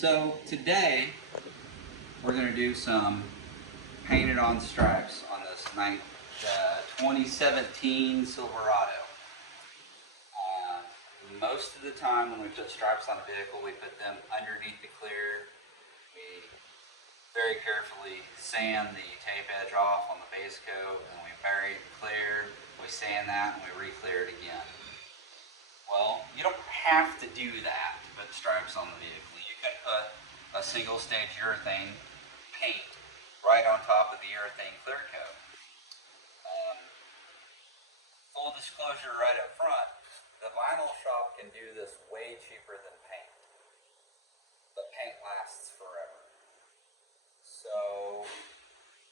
So today we're going to do some painted on stripes on this 2017 Silverado. Most of the time when we put stripes on a vehicle, we put them underneath the clear. We very carefully sand the tape edge off on the base coat, and we bury it clear. We sand that and we re-clear it again. Well, you don't have to do that to put stripes on the vehicle. You can put a single stage urethane paint right on top of the urethane clear coat. Full disclosure right up front, the vinyl shop can do this way cheaper than paint. But paint lasts forever. So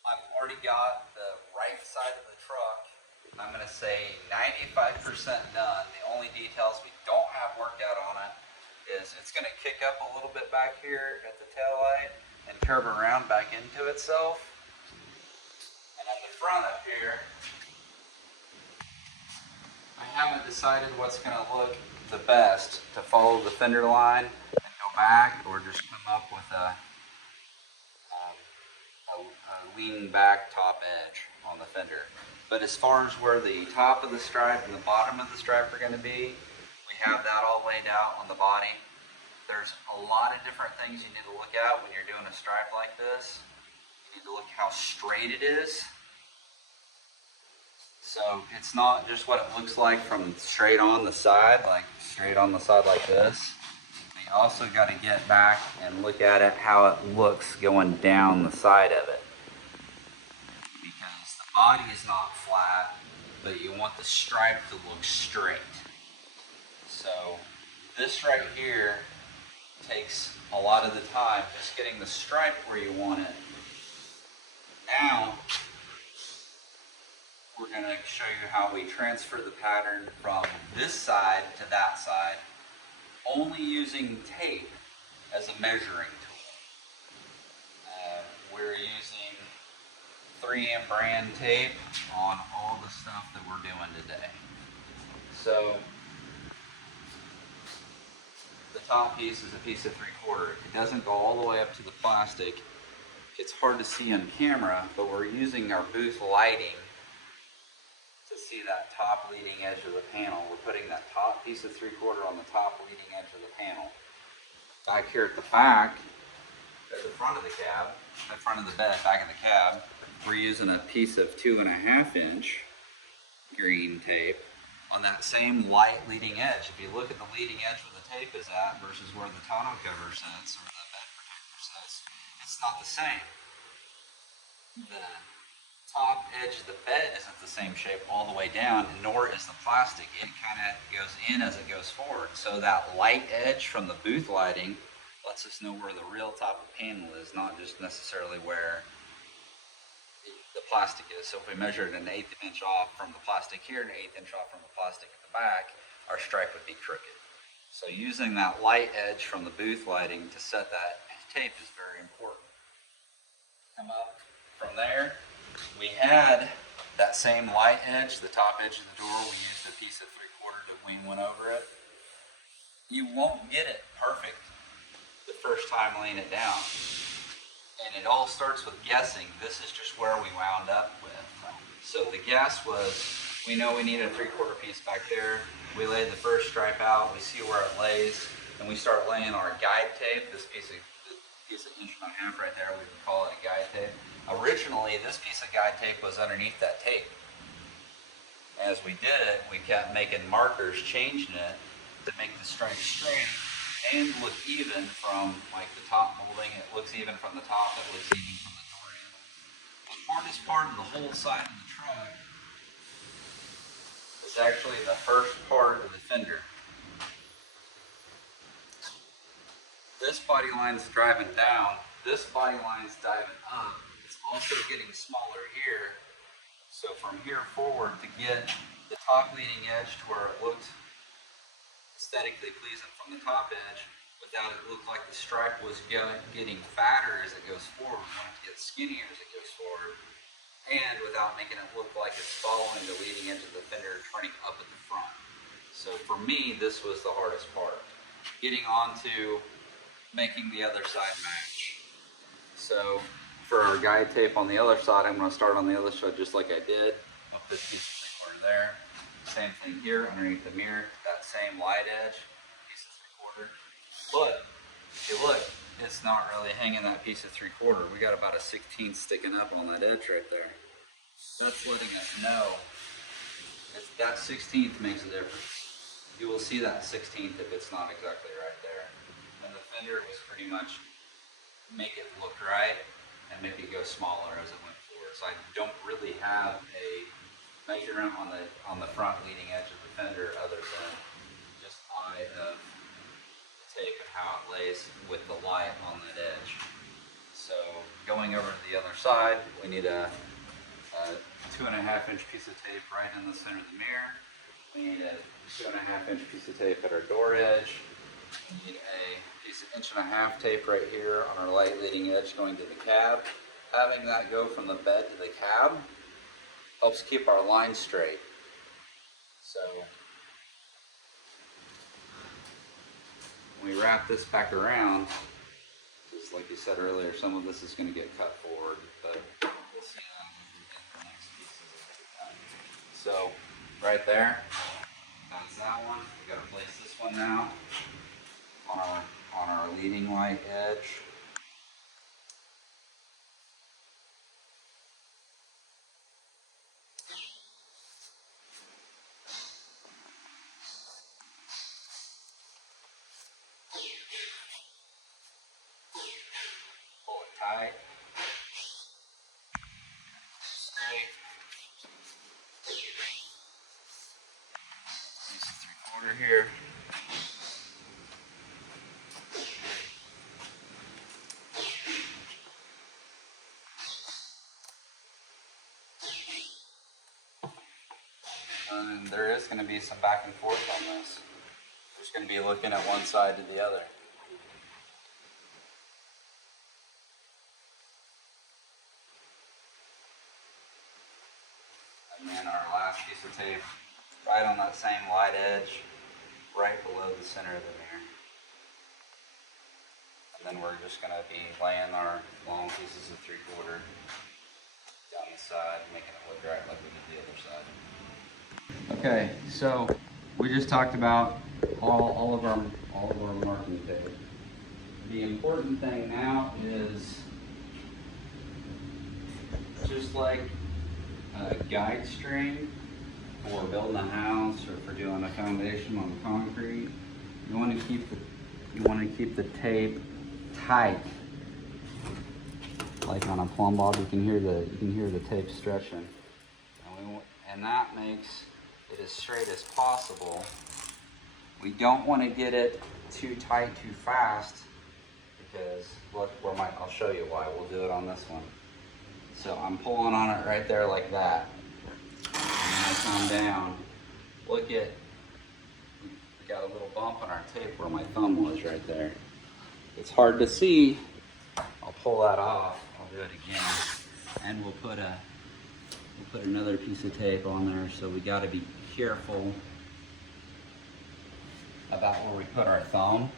I've already got the right side of the truck, I'm going to say 95% done. The only details we don't have worked out on it is it's going to kick up a little bit back here at the tail light and curve around back into itself. And on the front up here, I haven't decided what's going to look the best, to follow the fender line and go back, or just come up with a lean back top edge on the fender. But as far as where the top of the stripe and the bottom of the stripe are going to be, we have that all laid out on the body. There's a lot of different things you need to look at when you're doing a stripe like this. You need to look how straight it is. So it's not just what it looks like from straight on the side, like this. You also got to get back and look at it how it looks going down the side of it. Because the body is not flat, but you want the stripe to look straight. So this right here takes a lot of the time, just getting the stripe where you want it. Now we're going to show you how we transfer the pattern from this side to that side, only using tape as a measuring tool. We're using 3M brand tape on all the stuff that we're doing today. So the top piece is a piece of 3/4. It doesn't go all the way up to the plastic. It's hard to see on camera, but we're using our booth lighting to see that top leading edge of the panel. We're putting that top piece of 3/4 on the top leading edge of the panel. Back here at the back, at the front of the cab, the front of the bed, back of the cab, we're using a piece of 2.5 inch green tape on that same light leading edge. If you look at the leading edge where the tape is at versus where the tonneau cover sits or the bed protector sits, it's not the same. The top edge of the bed isn't the same shape all the way down, nor is the plastic. It kind of goes in as it goes forward. So that light edge from the booth lighting lets us know where the real top of the panel is, not just necessarily where the plastic is. So if we measured an 1/8 inch off from the plastic here and an 1/8 inch off from the plastic at the back, our stripe would be crooked. So using that light edge from the booth lighting to set that tape is very important. Come up from there. We had that same light edge, the top edge of the door. We used a piece of 3/4 that we went over it. You won't get it perfect the first time laying it down. And it all starts with guessing. This is just where we wound up with. So the guess was, we know we need a 3/4 piece back there. We laid the first stripe out, we see where it lays, and we start laying our guide tape. This piece of 1.5 inch right there, we would call it a guide tape. Originally, this piece of guide tape was underneath that tape. As we did it, we kept making markers, changing it to make the stripe straight and look even from like the top molding. It looks even from the top, it looks even from the door handle. The hardest part of the whole side of the truck is actually the first part of the fender. This body line's driving down, this body line's diving up. It's also getting smaller here. So from here forward, to get the top leading edge to where it looked aesthetically pleasing from the top edge, without it look like the stripe was getting fatter as it goes forward. We want it to get skinnier as it goes forward, and without making it look like it's following the leading edge of the fender, turning up at the front. So for me, this was the hardest part. Getting onto making the other side match. So for our guide tape on the other side, I'm going to start on the other side just like I did. I'll put this piece of 3/4 there. Same thing here underneath the mirror, that same light edge, piece of 3/4. But if you look, it's not really hanging that piece of 3/4. We got about a 16th sticking up on that edge right there. That's letting us know that 16th makes a difference. You will see that 16th if it's not exactly right there. And the fender was pretty much make it look right and make it go smaller as it went forward. So I don't really have a measurement on the front leading edge of the fender other than just eye of the tape and how it lays with the light on that edge. So going over to the other side, we need a 2.5-inch piece of tape right in the center of the mirror. We need a 2.5-inch piece of tape at our door edge. We need a piece of 1.5-inch tape right here on our light leading edge going to the cab. Having that go from the bed to the cab helps keep our line straight. So when we wrap this back around, just like you said earlier, some of this is going to get cut forward, but we'll see that when we get the next pieces. So right there, that's that one. We got to place this one now on our leading light edge. Pull it tight. Straight. Piece of 3/4 here. And there is going to be some back and forth on this. There's going to be looking at one side to the other. And then our last piece of tape, right on that same light edge, right below the center of the mirror. And then we're just going to be laying our long pieces of 3/4 down the side, making it look right like we did the other side. Okay, so we just talked about all of our marking tape. The important thing now is, just like a guide string for building a house or for doing a foundation on concrete, you want to keep the tape tight. Like on a plumb bob, you can hear the tape stretching, and that makes it as straight as possible. We don't want to get it too tight too fast, because look, I'll show you why. We'll do it on this one. So I'm pulling on it right there like that. And then I come down. Look at, we got a little bump on our tape where my thumb was right there. It's hard to see. I'll pull that off. I'll do it again. And we'll put another piece of tape on there. So we got to be careful about where we put our thumb,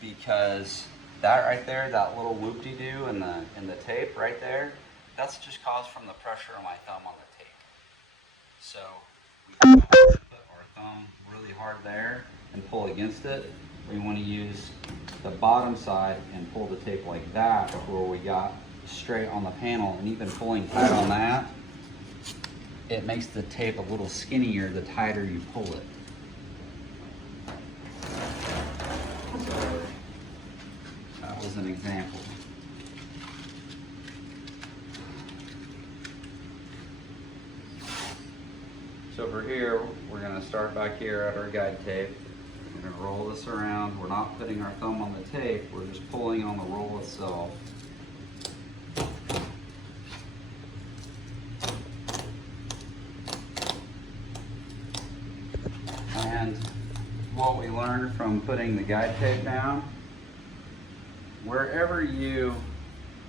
because that right there, that little whoop-de-doo in the tape right there, that's just caused from the pressure of my thumb on the tape. So we don't want to put our thumb really hard there and pull against it. We want to use the bottom side and pull the tape like that before we got straight on the panel. And even pulling tight on that, it makes the tape a little skinnier the tighter you pull it. So that was an example. So for here, we're going to start back here at our guide tape. We're going to roll this around. We're not putting our thumb on the tape, we're just pulling on the roll itself. And what we learned from putting the guide tape down, wherever you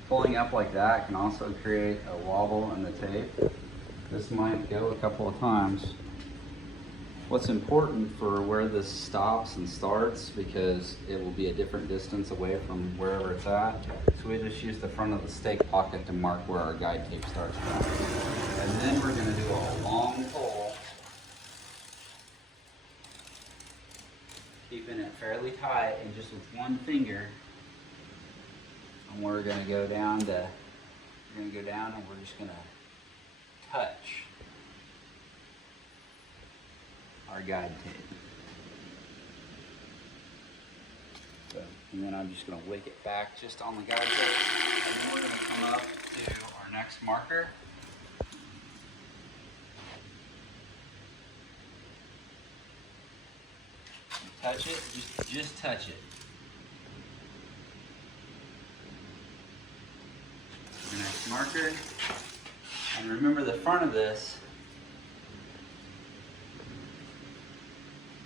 pulling up like that can also create a wobble in the tape. This might go a couple of times. What's important for where this stops and starts, because it will be a different distance away from wherever it's at, so we just use the front of the stake pocket to mark where our guide tape starts from. And then we're going to do a long pull, keeping it fairly tight and just with one finger. And we're going to go down and we're just going to touch our guide tape. So, and then I'm just going to wick it back just on the guide tape. And then we're going to come up to our next marker. Touch it, just touch it. The next marker. And remember, the front of this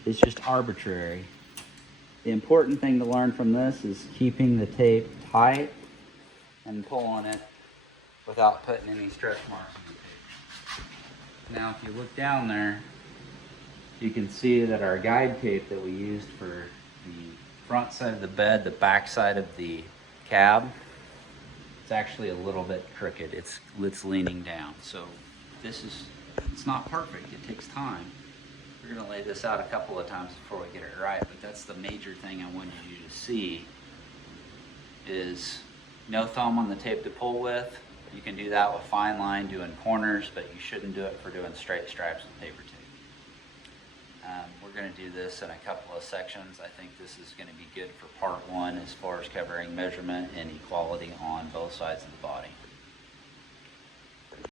is just arbitrary. The important thing to learn from this is keeping the tape tight and pulling it without putting any stretch marks on the tape. Now if you look down there, you can see that our guide tape that we used for the front side of the bed, the back side of the cab, it's actually a little bit crooked. It's leaning down. So it's not perfect. It takes time. We're going to lay this out a couple of times before we get it right, but that's the major thing I wanted you to see is no thumb on the tape to pull with. You can do that with fine line doing corners, but you shouldn't do it for doing straight stripes with paper tape. We're going to do this in a couple of sections. I think this is going to be good for part one as far as covering measurement and equality on both sides of the body.